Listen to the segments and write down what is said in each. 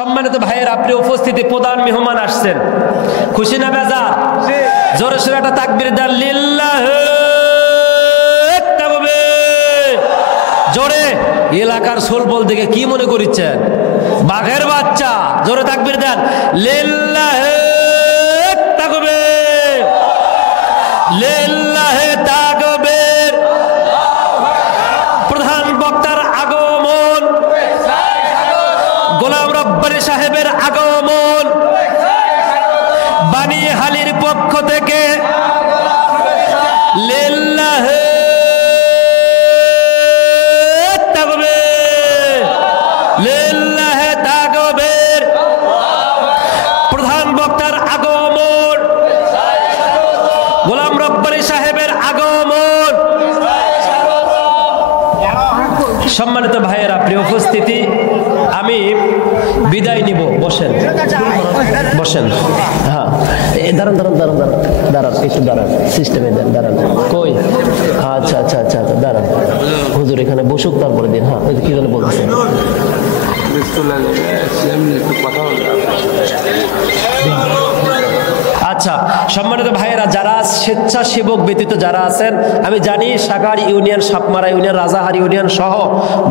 সম্মানিত ভাইয়ের আপনি উপস্থিতি প্রধান মেহমান আসছেন, খুশি না বেজার? জোরে সোরে একটা তাকবীর দেন, লিল্লাহি তাকবীর। জোরে। এলাকার সোলবল দেখে কি মনে করিচ্ছেন? বাঘের বাচ্চা। জোরে তাকবীর দেন, লিল্লাহি তাকবীর, লিল্লাহি তাকবীর। প্রধান বক্তার আগমন, গোলাম রব্বানী সাহেবের আগমন, বানিহালির পক্ষ থেকে লিল্লাহি তাকবীর, লিল্লাহি তাকবীর। প্রধান বক্তার আগমন, গোলাম রব্বানী সাহেবের আগমন। সম্মানিত ভাইয়েরা, প্রিয় উপস্থিতি, আমি বিদায় নিব। বসেন বসেন। হ্যাঁ, দাঁড়ান দাঁড়ান দাঁড়ান দাঁড়ান দাঁড়ান, একটু দাঁড়ান, সিস্টেমে দেন, দাঁড়ান। কই? আচ্ছা আচ্ছা আচ্ছা আচ্ছা, দাঁড়ান। হুজুর এখানে বসুক, তারপরে দিন। হ্যাঁ, কি যেন বলছেন? আচ্ছা, সম্মানিত ভাইয়েরা, যারা স্বেচ্ছাসেবক ব্যতীত যারা আছেন, আমি জানি সাগার ইউনিয়ন, সাপমারা ইউনিয়ন, রাজাহার ইউনিয়ন সহ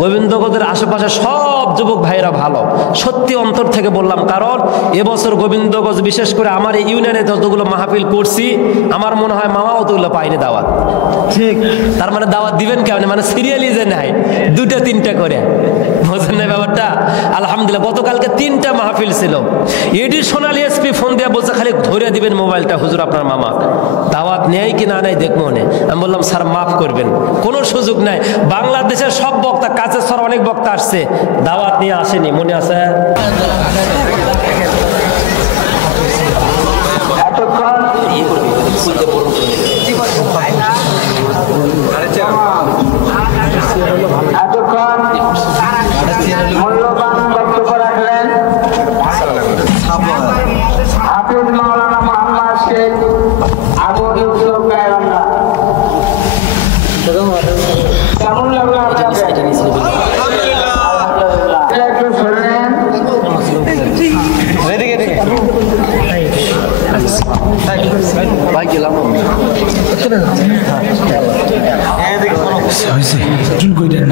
গোবিন্দগঞ্জের আশেপাশে সব যুবক ভাইয়েরা ভালো, সত্যি অন্তর থেকে বললাম। কারণ এবছর গোবিন্দগঞ্জ, বিশেষ করে আমার এই ইউনিয়নে যতগুলো মাহফিল করছি, আমার মনে হয় মামা অতগুলো পাইনি দাওয়াত। ঠিক, তার মানে দাওয়াত দিবেন কেমন? মানে সিরিয়ালি যে নাই, দুটা তিনটা করে, বুঝলেন না ব্যাপারটা? আলহামদুলিল্লাহ, গতকালকে 3টা মাহফিল ছিল। এডিশনাল এসপি ফোন দিয়ে বলছে খালি ধরে দিবেন মোবাইলটা, হুজুর আপনার মামা দাওয়াত নেয় কি না নেয় দেখবো। আমি বললাম স্যার মাফ করবেন, কোনো সুযোগ নাই। বাংলাদেশের সব বক্তা, কাছে স্যার অনেক বক্তা আসছে, দাওয়াত নিয়ে আসেনি, মনে আছে?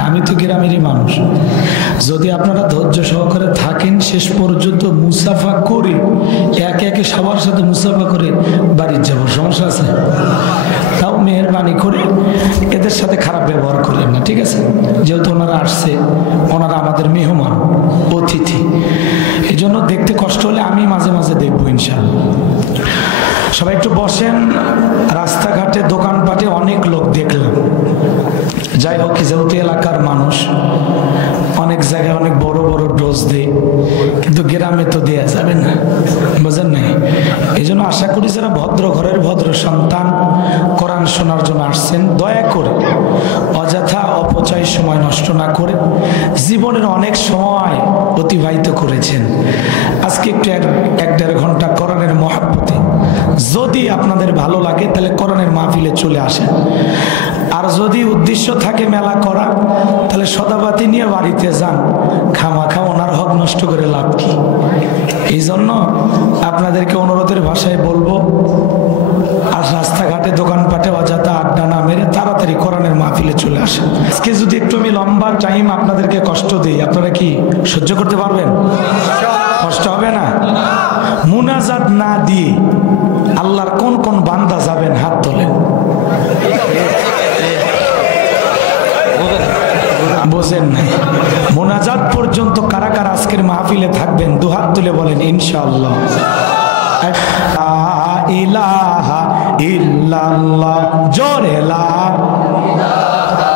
আমি তো গ্রামেরই মানুষ। যদি আপনারা ধৈর্য সহকারে থাকেন শেষ পর্যন্ত, মুসাফা করে একে একে সবার সাথে মুসাফা করে বাড়ির যাবো, সমস্যা আছে? তাও মেহরবানি করে এদের সাথে খারাপ ব্যবহার করেন না, ঠিক আছে? যেহেতু ওনারা আসছে, ওনারা আমাদের মেহমান, অতিথি, এই জন্য দেখতে কষ্ট হলে আমি মাঝে মাঝে দেখবো ইনশাআল্লাহ। সবাই একটু বসেন। রাস্তাঘাটে দোকানপাটে অনেক লোক দেখলাম। যাই হোক, যেহেতু এলাকার মানুষ, অনেক জায়গায় অনেক বড় বড় ডোজ দেয়, কিন্তু গ্রামে তো দেয়া যাবে না, বুঝেন নাই? এই জন্য আশা করি যারা ভদ্র ঘরের ভদ্র সন্তান, কোরআন শোনার জন্য আসছেন, দয়া করে অযথা অপচয় সময় নষ্ট না করে জীবনের অনেক সময় অতিবাহিত করেছেন, আজকে একটু 1-1.5 ঘন্টা কোরআনের মহব্বতে যদি আপনাদের ভালো লাগে তাহলে কোরআনের মাহফিলে চলে আসেন। আর যদি উদ্দেশ্য থাকে মেলা করা, তাহলে সদাবাতি নিয়ে বাড়িতে যান, খামাখা ওনার হক নষ্ট করে লাভ কি? এই জন্য আপনাদেরকে অনুরোধের ভাষায় বলবো, আর রাস্তাঘাটে দোকানপাটে অযথা আড্ডা না মেরে তাড়াতাড়ি কোরআনের মাহফিলে চলে আসেন। আজকে যদি একটু আমি লম্বা টাইম আপনাদেরকে কষ্ট দিই, আপনারা কি সহ্য করতে পারবেন? কষ্ট হবে না? মুনাজাত না দিয়ে আল্লাহর কোন কোন বান্দা যাবেন? হাত তোলেন। বোঝেন নাই? মুনাজাত পর্যন্ত কারা কারা আজকের মাহফিলে থাকবেন? দুহাত তুলে বলেন ইনশাআল্লাহ। লা ইলাহা ইল্লাল্লাহ, জোরে লা ইলাহা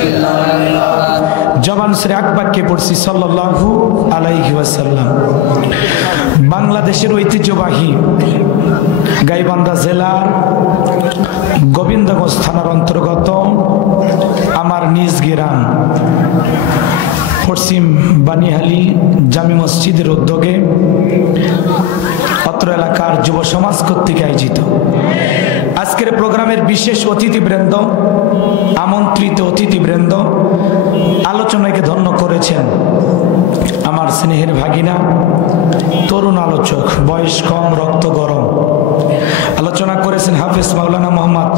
ইল্লাল্লাহ। জবান ছেড়ে এক বাক্যে পড়ছি সাল্লাল্লাহু আলাইহি ওয়াসাল্লাম। বাংলাদেশের ঐতিহ্যবাহী গাইবান্ধা জেলার গোবিন্দগঞ্জ থানার অন্তর্গত আমার নিজ গ্রাম পশ্চিম বানিহালি জামি মসজিদের উদ্যোগে অত্র এলাকার যুব সমাজ কর্তৃক আয়োজিত আজকের প্রোগ্রামের বিশেষ অতিথিবৃন্দ, আমন্ত্রিত অতিথিবৃন্দ, আলোচনাকে ধন্য করেছেন আমার স্নেহের ভাগিনা, তরুণ আলোচক, বয়স কম, রক্ত গরম। আলোচনা করেছেন হাফেজ মাওলানা মোহাম্মদ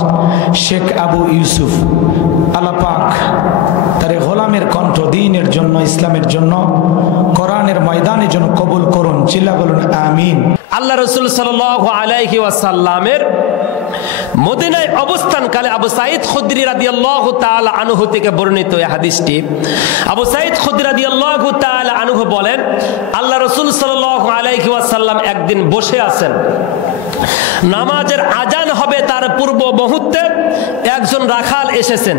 শেখ আবু ইউসুফ। আল্লাহ পাক তার গোলামের কণ্ঠ দ্বীনের জন্য, ইসলামের জন্য, কোরআনের ময়দানের জন্য কবুল করুন। চিল্লা বলুন আমিন। আল্লাহ রাসূল সাল্লাল্লাহু আলাইহি ওয়াসাল্লামের মদিনায় অবস্থানকালে আবু সাঈদ খুদরি রাদিয়াল্লাহু তাআলা আনহু থেকে বর্ণিত এই হাদিসটি। আবু সাঈদ খুদরি রাদিয়াল্লাহু তাআলা আনহু বলেন, আল্লাহ রাসূল সাল্লাল্লাহু আলাইহি ওয়াসাল্লাম একদিন বসে আছেন, নামাজের আজান হবে তার পূর্ব মুহূর্তে একজন রাখাল এসেছেন।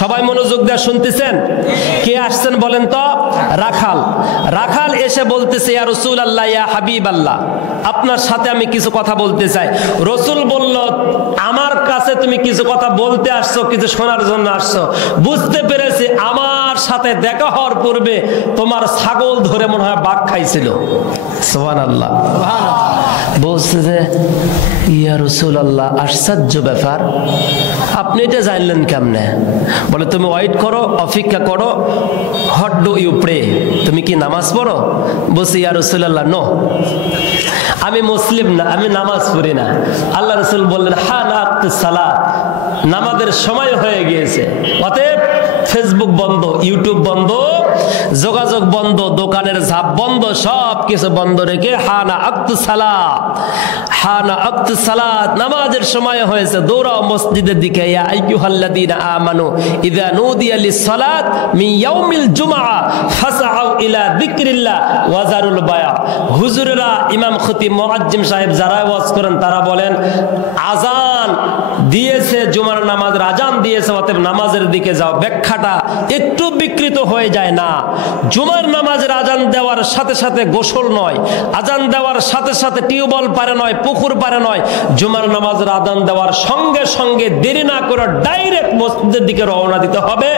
সবাই মনোযোগ দিয়ে শুনতেছেন? কে আসছেন বলেন তো? রাখাল। রাখাল এসে বলতেছে, ইয়া রাসূলুল্লাহ, ইয়া হাবিবাল্লাহ, আপনার সাথে আমি কিছু কথা বলতে চাই। রাসূল বলল, আমার কাছে তুমি কিছু কথা বলতে আসছো, কিছু শোনার জন্য আসছো। বুঝতে পেরেছি আমার সাথে দেখা হওয়ার পূর্বে তোমার ছাগল ধরে মনে হয় বাঘ খাইছিল। সুবহানাল্লাহ। বলছে যে, ইয়া রাসূলুল্লাহ, আশ্চর্য ব্যাপার, আপনি এটা জানলেন কেমনে? বলে, তুমি ওয়েট করো, অপেক্ষা করো। What do you pray? তুমি কি নামাজ পড়ো? বলছি, ইয়া রাসূলুল্লাহ, নো, আমি মুসলিম না, আমি নামাজ পড়ি না। আল্লাহ রাসূল বললেন, হানাতুস সালাত, নামাজের সময় হয়ে গিয়েছে। অতএব ফেসবুক বন্ধ, ইউটিউব বন্ধ, যোগাযোগ বন্ধ, দোকানের ঝাপ বন্ধ, সব কিছু বন্ধ রেখে হানা আক্তুস সালাত, হানা আক্তুস সালাত, নামাজের সময় হয়েছে, দৌড়াও মসজিদের দিকে। ইয়া আইয়ুহাল্লাযীনা আমানু ইযা নুদিয়া লিস-সালাত মিন ইয়াউমিল জুমআ ফাসআউ ইলা যিকরিল্লাহ ওয়া যারুল বায়া। হুজুরেরা, ইমাম খতিব, মুআজ্জিম সাহেব যারা ওয়াজ করেন তারা বলেন, আজান দিয়েছে, জুমার নামাজের আজান দিয়েছে, অতএব নামাজের দিকে যাও। ব্যাখ্যাটা একটু বিকৃত হয়ে যায় না। জুমার নামাজের আজান দেওয়ার সাথে সাথে গোসল নয়, আজান দেওয়ার সাথে সাথে টিউবওয়েল পারে নয়, পুকুর পারে নয়। জুমার নামাজের আজান দেওয়ার সঙ্গে সঙ্গে দেরি না করে ডাইরেক্ট মসজিদের দিকে রওনা দিতে হবে।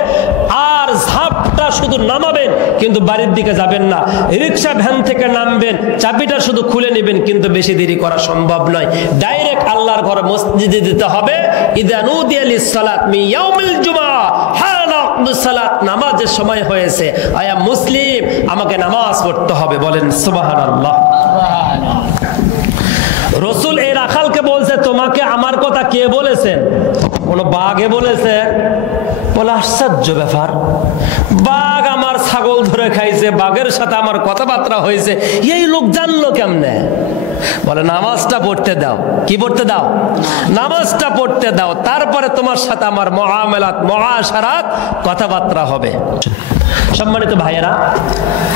আর ঝাপটা শুধু নামাবেন, কিন্তু বাড়ির দিকে যাবেন না। রিক্সা ভ্যান থেকে নামবেন, চাবিটা শুধু খুলে নেবেন, কিন্তু বেশি দেরি করা সম্ভব নয়। ডাইরেক্ট আল্লাহর ঘরে মসজিদে দিতে হবে। ইযা নুদিয়া লিস-সালাত মিন ইয়াউমিল জুমআ হানা আক্তুস সালাত, নামাজের সময় হয়েছে। আয়া মুসলিম, আমাকে নামাজ পড়তে হবে। বলেন সুবহানাল্লাহ। রাসূল এই রাখালকে বলছে, তোমাকে আমার কথা কে বলেছেন? কোন বাঘে বলেছে? বলে, আশ্চর্য ব্যাপার, বাঘ আমার ছাগল ধরে খাইছে, বাঘের সাথে আমার কথাবার্তা হয়েছে, এই লোক জানলো কেমনে? বলে, নামাজটা পড়তে দাও। কি পড়তে দাও? নামাজটা পড়তে দাও, তারপরে তোমার সাথে আমার মুআমালাত, মুআশারাত, কথাবার্তা হবে। সম্মানিত ভাইয়েরা,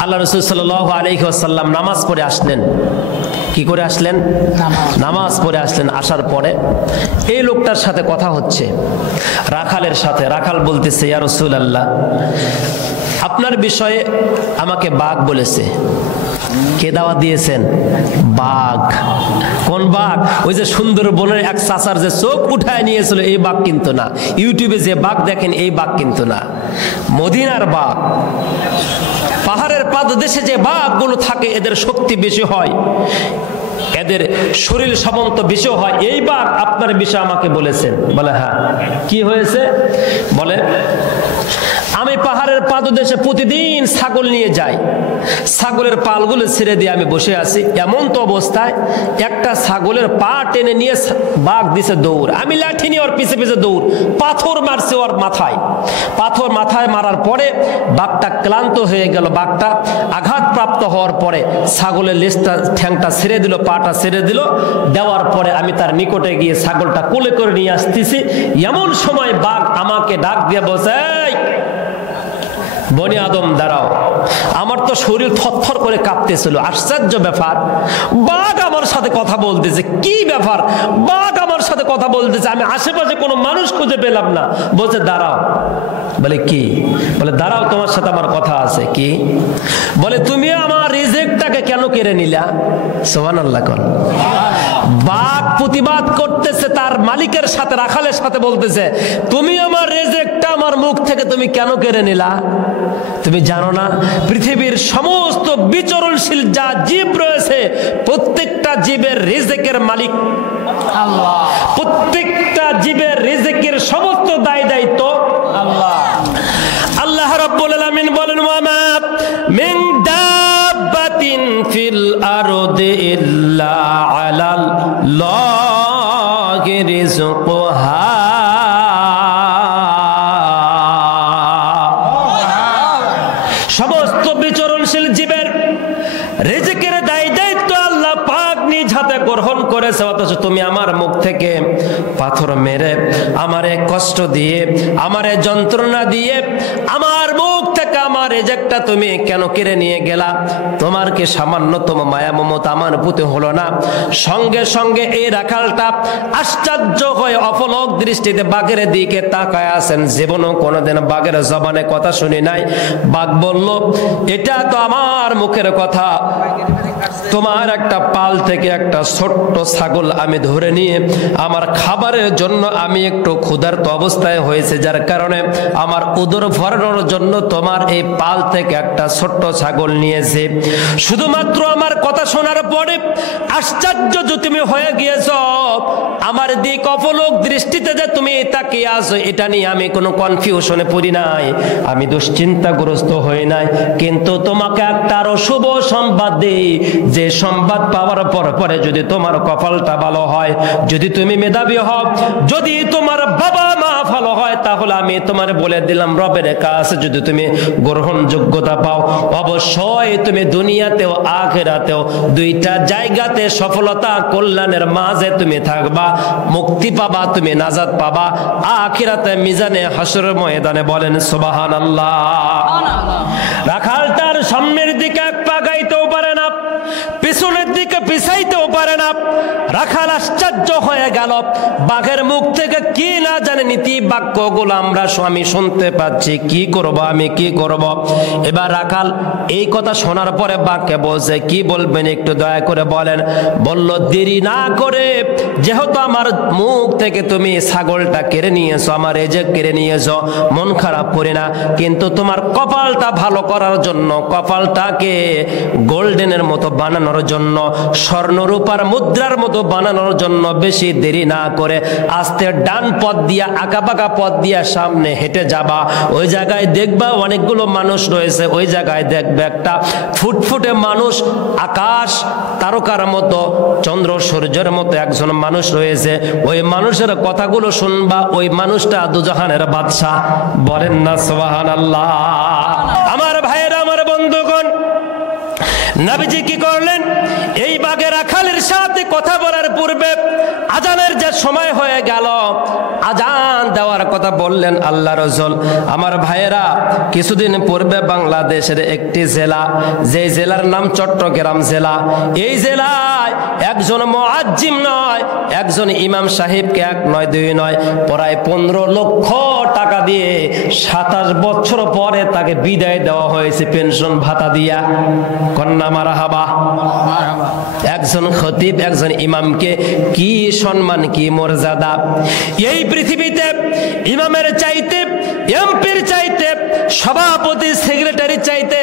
আল্লাহ রাসূল সাল্লাল্লাহু আলাইহি ওয়াসাল্লাম নামাজ পড়ে আসলেন। কি করে আসলেন? নামাজ পড়ে আসলেন। আসার পরে এই লোকটার সাথে কথা হচ্ছে, রাখালের সাথে। রাখাল বলতেছে, ইয়া রাসূলুল্লাহ, আপনার বিষয়ে আমাকে বাঘ বলেছে। কে দাওয়াত দিয়েছেন? বাঘ। কোন বাঘ? ওই যে সুন্দরবনের এক চাচার যে চোখ উঠায় নিয়েছিল, এই বাঘ কিন্তু না। ইউটিউবে যে বাঘ দেখেন, এই বাঘ কিন্তু না, মদিনার বাঘ। পাহাড়ের পাদদেশে যে বাঘগুলো থাকে, এদের শক্তি বেশি হয়, এদের শরীর সামন্ত বেশি হয়। এই বাঘ আপনার বিষয়ে আমাকে বলেছেন। বলে, হ্যাঁ, কি হয়েছে? বলে, আমি পাহাড়ের পাদদেশে প্রতিদিন ছাগল নিয়ে যাই, ছাগলের পালগুলো ছেড়ে দিয়ে আমি বসে আছি। এমন তো অবস্থায় একটা ছাগলের পা টেনে নিয়ে বাঘ দিছে দৌড়, আমি লাঠি নিয়ে ওর পিছে পিছে দৌড়, পাথর মারছে ওর মাথায়। পাথর মাথায় মারার পরে বাঘটা ক্লান্ত হয়ে গেল। বাঘটা আঘাতপ্রাপ্ত হওয়ার পরে ছাগলের লেজটা, ঠ্যাংটা ছেড়ে দিল, পাটা ছেড়ে দিল। দেওয়ার পরে আমি তার নিকটে গিয়ে ছাগলটা কোলে করে নিয়ে আসতেছি। এমন সময় বাঘ আমাকে ডাক দিয়ে বসে, বনি আদম দাঁড়াও। আমার তো শরীর থরথর করে কাঁপতেছিল। আশ্চর্য ব্যাপার, বাঘ আমার সাথে কথা বলতেছে। কি ব্যাপার? বাঘ আমার সাথে কথা বলতেছে, আমি আশেপাশে কোনো মানুষ খুঁজে পেলাম না। বলছে, দাঁড়াও। বলে, কি? বলে, দাঁড়াও, তোমার সাথে আমার কথা আছে। কি? বলে, তুমি আমার রিজেক্টটাকে কেন কেড়ে নিলা? সুবহানাল্লাহ কর। বাঘ প্রতিবাদ করতেছে তার মালিকের সাথে, রাখালের সাথে বলতেছে, তুমি আমার রিজেক্টটা আমার মুখ থেকে তুমি কেন কেড়ে নিলা? তুমি জানো না পৃথিবীর সমস্ত বিচরণশীল যা জীব রয়েছে, প্রত্যেকটা জীবের রিজেকের মালিক আল্লাহ। প্রত্যেকটা জীবের রিজিকের সমস্ত দায় দায়িত্ব আল্লাহ। আল্লাহ রাব্বুল আলামিন বলেন, ওয়ামা মিন দাব্বাতিন ফিল আরদি ইল্লা আলাল্লাহি রিজকুহা। সমস্ত বিচরণশীল জীবের রিজিকের দায় দায়িত্ব আল্লাহ পাক নিজ হাতে গ্রহণ করেছে, অথচ তুমি আমার মুখ থেকে পাথর মেরে, আমারে কষ্ট দিয়ে, আমারে যন্ত্রণা দিয়ে, আমার মুখ থেকে আমার রিজিকটা তুমি কেন কেড়ে নিয়ে গেলা? তোমার কি সামান্যতম মায়া মমতা আমার প্রতি হলো না? সঙ্গে সঙ্গে এই রাখালটা আশ্চর্য হয়ে অপলক দৃষ্টিতে বাঘের দিকে তাকায় আছেন। জীবনও কোনোদিন বাঘের জবানে কথা শুনি নাই। বাঘ বলল, এটা তো আমার মুখের কথা, তোমার একটা পাল থেকে একটা ছোট্ট ছাগল আমি ধরে নিয়ে আমার খাবারের জন্য আমি একটু ক্ষুধার্ত অবস্থায় হয়েছে, যার কারণে আমার উদর ভরানোর জন্য তোমার এই পাল থেকে একটা ছোট্ট ছাগল নিয়েছে। শুধুমাত্র আমার কথা শোনার পরে আশ্চর্য যে তুমি হয়ে গিয়েছ, আমার দিক অপলক দৃষ্টিতে যে তুমি তাকিয়ে আছো, এটা নিয়ে আমি কোনো কনফিউশনে পড়ি নাই, আমি দুশ্চিন্তাগ্রস্ত হই নাই। কিন্তু তোমাকে একটা আরো শুভ সংবাদ দিই, যে সংবাদ পাওয়ার পরে যদি তোমার কপালটা ভালো হয়, যদি তুমি মেধাবী হও, যদি তোমার বাবা মা ভালো হয়, তাহলে আমি তোমার বলে দিলাম, রবের কাছে যদি তুমি গ্রহণযোগ্যতা পাও, অবশ্যই তুমি দুনিয়াতেও আখিরাতেও দুইটা জায়গাতে সফলতা কল্যাণের মাঝে তুমি থাকবা, মুক্তি পাবা, তুমি নাজাত পাবা আখিরাতে মিজানে হাসরের ময়দানে। বলেন সুবহানাল্লাহ। রাখালটার সামনের দিকে এক পা গাইতেও পারে না, পিছনের দিকে পিছাইতেও পারে না। রাখাল আশ্চর্য হয়ে গেল, বাঘের মুখ থেকে কি না জানে নীতি বাক্যগুলো আমি শুনতে পাচ্ছি, কি করব আমি, কি করব? এবার রাখাল এই কথা শোনার পরে বাঘকে বলছে, কি বলবেন একটু দয়া করে বলেন। বলল, দেরি না করে, যেহেতু আমার মুখ থেকে তুমি ছাগলটা কেড়ে নিয়েছো, আমার রিজিক কেড়ে নিয়েছো, মন খারাপ করি না, কিন্তু তোমার কপালটা ভালো করার জন্য, কপালটাকে গোল্ডেনের মতো বানানোর জন্য, স্বর্ণরূপার মুদ্রার মতো বানানোর জন্য বেশি দেরি না করে আস্তে ডান পথ দিয়া, আঁকাবাঁকা পথ দিয়া সামনে হেঁটে যাবা। ওই জায়গায় দেখবা অনেকগুলো মানুষ রয়েছে, ওই জায়গায় দেখবে একটা ফুটফুটে মানুষ, আকাশ তারকার মতো, চন্দ্র সূর্যের মতো একজন মানুষ রয়েছে। ওই মানুষের কথাগুলো শুনবা, ওই মানুষটা দুজাহানের বাদশা। বলেন না সুবহানাল্লাহ। আমার ভাইয়েরা, আমার বন্ধুগণ, নবীজি কি করলেন? এই বাঘের রাখালের সাথে কথা বলার পূর্বে আজানের যে সময় হয়ে গেল, আজান দেওয়ার কথা বললেন আল্লাহ রাসূল। আমার ভাইয়েরা, কিছুদিন পূর্বে বাংলাদেশের একটি জেলা, যে জেলার নাম চট্টগ্রাম জেলা, এই জেলায় একজন মুআজ্জিম নয়, একজন ইমাম সাহেবকে এক নয় দুই নয়, প্রায় 15 লক্ষ টাকা দিয়ে 27 বছর পরে তাকে বিদায় দেওয়া হয়েছে পেনশন ভাতা দিয়া। কন্যা মারহাবা। একজন খতিব, একজন ইমামকে কি সম্মান, কি মর্যাদা! এই পৃথিবীতে ইমামের চাইতে, এমপির চাইতে, সভাপতি, সেক্রেটারি চাইতে,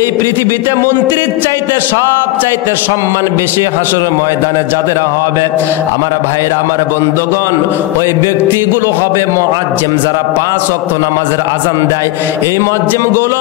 এই পৃথিবীতে মন্ত্রীর চাইতে সব চাইতে সম্মান বেশি হাসর ময়দানে যাদের হবে, আমার ভাইরা, আমার বন্ধুগণ, ওই ব্যক্তিগুলো হবে মুআজ্জিম, যারা 5 ওয়াক্ত নামাজের আজান দেয়। এই মুআজ্জিমগুলো,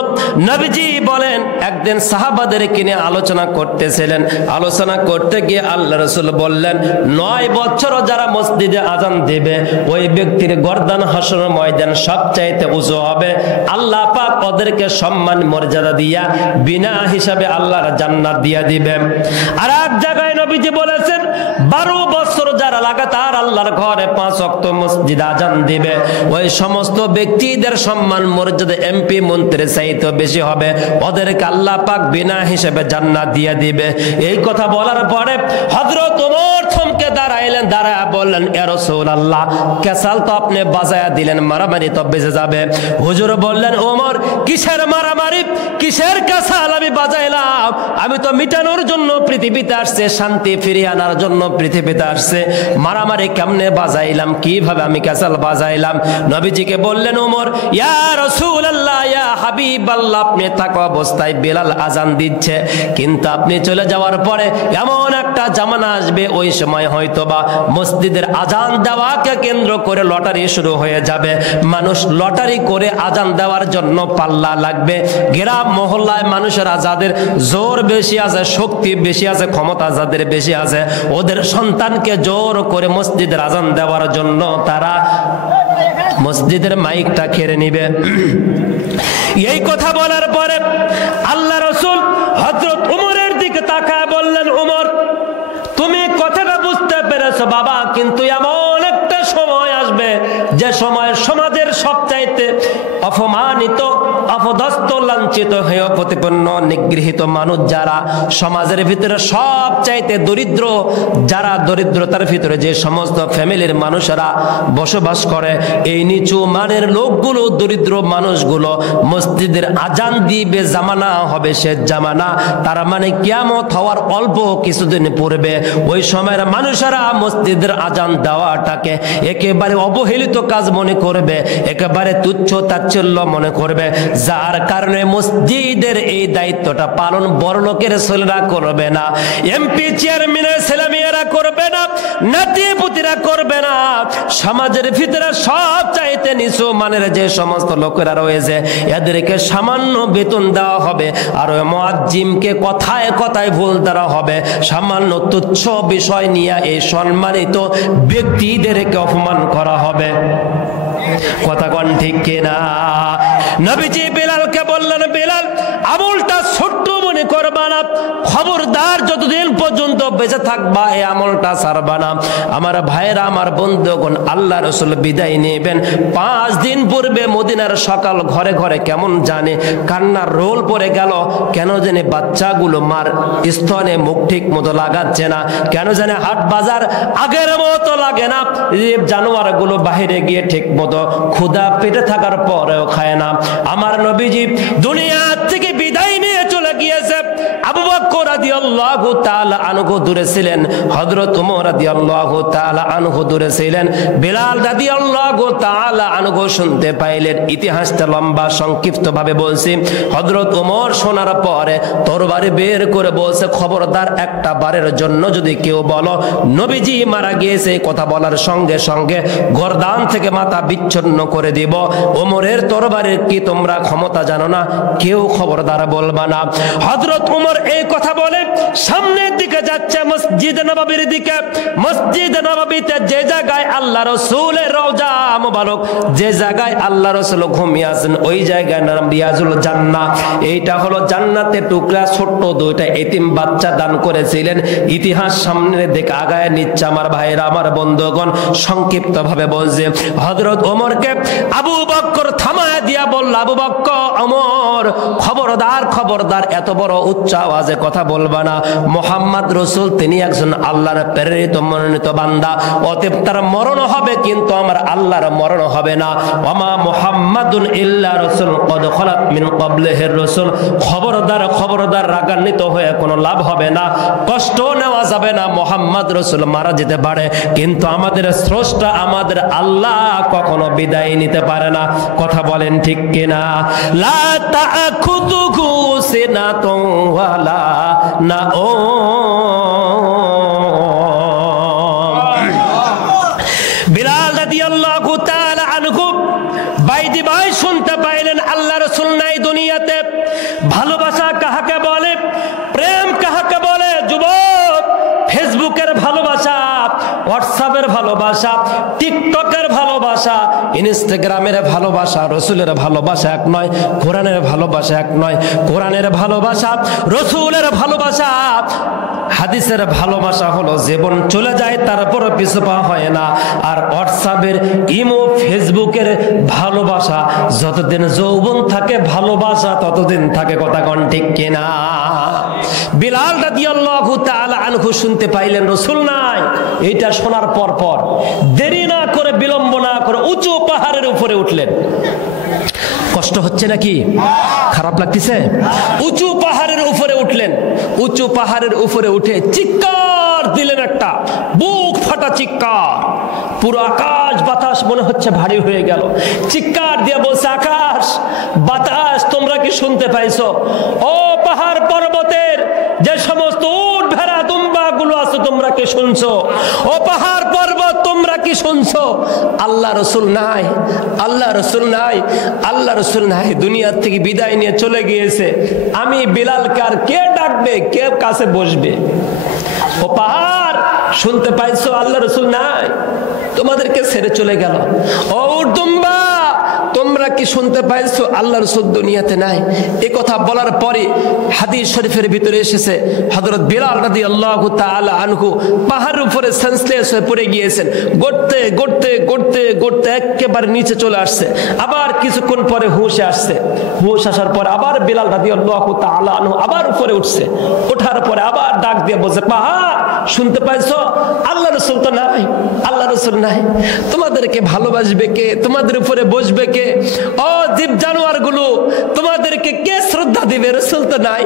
নবীজি বলেন, একদিন সাহাবাদের কিনে আলোচনা করতেছিলেন, আলোচনা করতে গিয়ে আল্লাহ রাসূল বললেন, 9 বছর যারা মসজিদে আজান দেবে, ওই ব্যক্তির গর্দান হাসর ময়দান সবচাইতে উঁচু হবে। আল্লাহ পাক ওদেরকে সম্মান মর্যাদা দিয়া বিনা হিসাবে আল্লাহর জান্নাত দিয়া দিবে। আর এক জায়গায় নবীজি বলেছেন, 12 বছর যারা লাগাতার আল্লাহর ঘরে 5 ওয়াক্ত মসজিদ আজান দিবে, ওই সমস্ত ব্যক্তিদের সম্মান মর্যাদা এমপি মন্ত্রীর চাইতে বেশি হবে, ওদেরকে আল্লাহ পাক বিনা হিসেবে জান্নাত দিয়ে দিবে। এই কথা বলার পরে হযরত ওমর থমকে দাঁড়াইলেন, দাঁড়ায় বললেন, ইয়া রাসূলুল্লাহ, কেসাল তো আপনি বাজায়া দিলেন, মারামারি তো বেঁচে যাবে। হুজুর বললেন, ওমর, কিসের মারামারি, কিসের কেসাল? মশাল আমি বাজাইলাম, আমি তো মিটানোর জন্য পৃথিবীতে আসছে, শান্তি ফিরিয়ে আনার জন্য পৃথিবীতে আসছে, মারামারি কেমনে বাজাইলাম, কিভাবে আমি ক্যাসাল বাজাইলাম? নবীজিকে বললেন ওমর, ইয়া রাসূলুল্লাহ, ইয়া হাবিবাল্লাহ, আপনি থাকা অবস্থায় বেলাল আজান দিচ্ছে, কিন্তু আপনি চলে যাওয়ার পরে এমন একটা জামানা আসবে, ওই সময় হয়তোবা মসজিদের আজান দেওয়াকে কেন্দ্র করে লটারি শুরু হয়ে যাবে। মানুষ লটারি করে আজান দেওয়ার জন্য পাল্লা লাগবে। গ্রাম মহল্লায় মানুষেরা যাদের জোর বেশি আছে, শক্তি বেশি আছে, ক্ষমতা যাদের বেশি আছে, ওদের সন্তানকে জোর করে মসজিদের আজান দেওয়ার জন্য তারা মসজিদের মাইকটা কেড়ে নিবে। এই কথা বলার পরে আল্লাহ রাসূল হযরত ওমরের দিকে তাকায় বললেন, ওমর, তুমি কথাটা বুঝতে পেরেছো বাবা, কিন্তু এমন একটা সময় আসবে যে সময় সমাজের সবচাইতে অপমানিত, অপদস্থ, লাঞ্ছিত হয়ে প্রতিপন্ন, নিগৃহীত মানুষ যারা সমাজের ভিতরে সবচাইতে দরিদ্র, যারা দরিদ্রতার ভিতরে যে সমস্ত ফ্যামিলির মানুষেরা বসবাস করে, এই নিচু মানের লোকগুলো, দরিদ্র মানুষগুলো মসজিদের আজান দিবে জামানা হবে সে জামানা। তার মানে কিয়ামত হওয়ার অল্প কিছুদিন পূর্বে ওই সময়ের মানুষেরা মসজিদের আজান দেওয়াটাকে একেবারে অবহেলিত কাজ মনে করবে, একেবারে তুচ্ছ তাচ্ছিল্য মনে করবে, যার কারণে মসজিদের এই দায়িত্বটা পালন বড়লোকের ছেলেরা করবে না, এমপি চেয়ারম্যানের ছেলেমেয়েরা করবে না, নাতিপুতিরা করবে না। সমাজের ভিতরে সব চাইতে নিচু মানের যে সমস্ত লোকেরা রয়েছে এদেরকে সামান্য বেতন দেওয়া হবে, আর ওই মুয়াজ্জিমকে কথায় কথায় ভুল দেওয়া হবে। সামান্য তুচ্ছ বিষয় নিয়ে এই সম্মানিত ব্যক্তিদেরকে অপমান করা হবে। কথা কোন ঠিক কিনা? নবীজি বেলালকে বললেন, বেলাল, আমলটা ছোট্ট মনে করবা না, খবরদার যতদিন পর্যন্ত বেঁচে থাকবা এই আমলটা ছাড়বা না। আমার ভাইরা, আমার বন্ধুগণ, আল্লাহ রাসূল বিদায় নেবেন 5 দিন পূর্বে মদিনার সকাল ঘরে ঘরে কেমন জানে কান্নার রোল পড়ে গেল। কেন জানে বাচ্চাগুলো মার স্তনে মুখ ঠিক মতো লাগাচ্ছে না, কেন জানে হাট বাজার আগের মতো লাগে না, জানোয়ারগুলো বাহিরে গিয়ে ঠিক মতো ক্ষুধা পেটে থাকার পরেও খায় না। আমার নবীজি দুনিয়া থেকে বিদায় নিয়ে চলে গিয়েছে। আবু বকর রাদিয়াল্লাহু তাআলা আনহু দূরে ছিলেন, হযরত ওমর রাদিয়াল্লাহু তাআলা আনহু দূরে ছিলেন, বিলাল রাদিয়াল্লাহু তাআলা আনহু শুনতে পাইলেন। ইতিহাসটা লম্বা, সংক্ষিপ্ত ভাবে বলছি। হযরত ওমর শোনার পরে তরবারি বের করে বলছে, খবরদার একটা বারের জন্য যদি কেউ বলো নবীজি মারা গিয়েছে, কথা বলার সঙ্গে সঙ্গে গর্দান থেকে মাথা বিচ্ছিন্ন করে দিব। ওমরের তরবারির কি তোমরা ক্ষমতা জানো না? কেউ খবরদার বলবা না। হযরত ওমর এই কথা বলে সামনের দিকে যাচ্ছে, মসজিদে নববীর দিকে। মসজিদে নববীতে যে জায়গায় আল্লাহ রাসূলের রওজা মুবারক, যে জায়গায় আল্লাহ রাসূল ঘুমিয়ে আছেন, ওই জায়গায় নাম রিয়াজুল জান্নাহ। এইটা হলো জান্নাতের টুকরা, ছোট্ট দুইটা এতিম বাচ্চা দান করেছিলেন। ইতিহাস সামনে দিকে আগায় নিচ্ছে আমার ভাইরা, আমার বন্ধুগণ। সংক্ষিপ্ত ভাবে বলছে, হযরত ওমরকে আবু বকর থামায় দিয়া বলল, আবু বকর, ওমর, খবরদার, খবরদার, এত বড় উচ্চ আওয়াজে কথা বলবা না। মুহাম্মদ রাসূল তিনি একজন আল্লাহর প্রেরিত মনোনীত বান্দা, অতএব তার মরণ হবে, কিন্তু আমার আল্লাহর মরণ হবে না। ওমা মুহাম্মাদুন ইল্লা রাসূল কদ খালাত মিন ক্বাবলিহির রাসূল। খবরদার, খবরদার, রাগান্বিত হয়ে কোনো লাভ হবে না, কষ্ট নেওয়া যাবে না। মুহাম্মদ রাসূল মারা যেতে পারে, কিন্তু আমাদের স্রষ্টা, আমাদের আল্লাহ কখনো বিদায় নিতে পারে না। কথা বলেন ঠিক কিনা? লা তাখুযুহু সিনাতুন ওয়ালা নাওম। বিলাল রাদিয়াল্লাহু তাআলা আনহু বাইদি ভাই শুনতে পাইলেন আল্লাহ রাসূল নাই দুনিয়াতে। ভালোবাসা কাহাকে বলে, প্রেম কাহাকে বলে? যুবক, ফেসবুকের ভালোবাসা, হোয়াটসঅ্যাপের ভালোবাসা, টিকটকের ভালোবাসা, ইনস্টাগ্রামের ভালোবাসা, রসুলের ভালোবাসা এক নয়, কোরআনের ভালোবাসা এক নয়। কোরআনের ভালোবাসা, রসুলের ভালোবাসা, হাদিসের ভালোবাসা হলো জীবন চলে যায় তারপর পিছু পা হয় না। আর হোয়াটসঅ্যাপের, ইমো, ফেসবুকের ভালোবাসা যতদিন যৌবন থাকে ভালোবাসা ততদিন থাকে। কথা কোন ঠিক কিনা? বিলাল রাদিয়াল্লাহু তাআলা আনহু শুনতে পাইলেন রাসূল নাই। এইটা শোনার পর দেরি না করে, বিলম্ব না করে উঁচু পাহাড়ের উপরে উঠলেন। কষ্ট হচ্ছে নাকি? খারাপ লাগতেছে? উঁচু পাহাড়ের উপরে উঠলেন। উঁচু পাহাড়ের উপরে উঠে চিৎকার দিলেন, একটা বুক ফাটা চিৎকার। পুরো আকাশ বাতাস মনে হচ্ছে ভারী হয়ে গেল। চিৎকার দিয়ে বলছে, আকাশ বাতাস তোমরা কি শুনতে পাইছো? ও পাহাড় পর্বতের যে সমস্ত উট ভেড়া দুম্বা গুলো আছে তোমরা কি শুনছো? ও পাহাড় পর্বত তোমরা কি শুনছো? আল্লাহ রসুল নাই, আল্লাহ রসুল নাই, আল্লাহ রসুল নাই, দুনিয়ার থেকে বিদায় নিয়ে চলে গিয়েছে। আমি বিলালকে আর কে ডাকবে, কে কাছে বসবে? ও পাহাড় শুনতে পাইছো আল্লাহ রসুল নাই, তোমাদেরকে ছেড়ে চলে গেল। ও উট দুম্বা তোমরা কি শুনতে পাইছো আল্লাহ রসুল দুনিয়াতে নাই? এ কথা বলার পরে হাদিস শরীফের ভিতরে এসেছে হযরত বিলাল রাদিয়াল্লাহু তাআলা আনহু পাহাড়ের উপরে সেন্সলেস হয়ে পড়ে গিয়েছেন। গড়তে গড়তে গড়তে গড়তে একেবারে নিচে চলে আসছে। আবার কিছুক্ষণ পরে হুঁশে আসছে। হুঁশ আসার পর আবার বিলাল রাদিয়াল্লাহু তাআলা আনহু আবার উপরে উঠছে। ওঠার পরে আবার ডাক দিয়ে বলছে, পাহাড় শুনতে পাইছো আল্লাহ রসুল তো নাই, আল্লাহ রসুল নাই, তোমাদেরকে ভালোবাসবে কে, তোমাদের উপরে বসবে কে? ও জীব জানোয়ার গুলো তোমাদেরকে কে শ্রদ্ধা দিবে? রসুল তো নাই,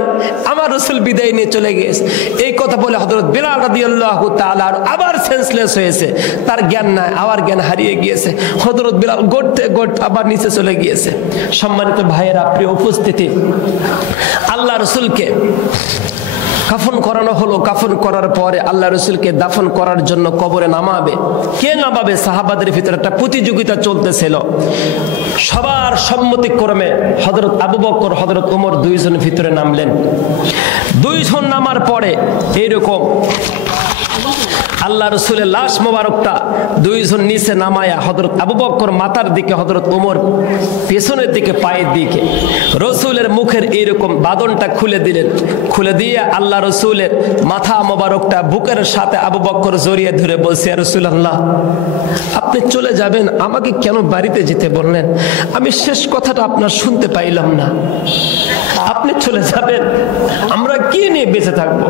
আমার রসুল বিদায় নিয়ে চলে গেছে। এই কথা বলে হযরত বিলাল রাদিয়াল্লাহু তাআলা আবার সেন্সলেস হয়েছে, তার জ্ঞান নাই, আবার জ্ঞান হারিয়ে গিয়েছে। হযরত বিলাল গড়তে গড়তে আবার নিচে চলে গিয়েছে। সম্মানিত ভাইয়েরা, প্রিয় উপস্থিতি, আল্লাহ রসুলকে কাফন করানো হলো। কাফন করার পরে আল্লাহ রসুলকে দাফন করার জন্য কবরে নামাবে। কে নামাবে? সাহাবাদের ভিতরে একটা প্রতিযোগিতা চলতেছিল। সবার সম্মতিক্রমে হযরত আবু বকর, হযরত ওমর দুইজন ভিতরে নামলেন। দুইজন নামার পরে এইরকম আল্লাহ রসুলের লাশ মোবারকটা দুইজন নিচে নামায়া হযরত আবু বকর মাথার দিকে, হযরত ওমর পেছনের দিকে, পায়ের দিকে রসুলের মুখের এইরকম বাঁধনটা খুলে দিলেন। খুলে দিয়ে আল্লাহ রসুলের মাথা মোবারকটা বুকের সাথে আবু বকর জড়িয়ে ধরে বলছে, ইয়া রাসূলুল্লাহ আপনি চলে যাবেন, আমাকে কেন বাড়িতে যেতে বললেন? আমি শেষ কথাটা আপনার শুনতে পাইলাম না। আপনি চলে যাবেন, আমরা কি নিয়ে বেঁচে থাকবো?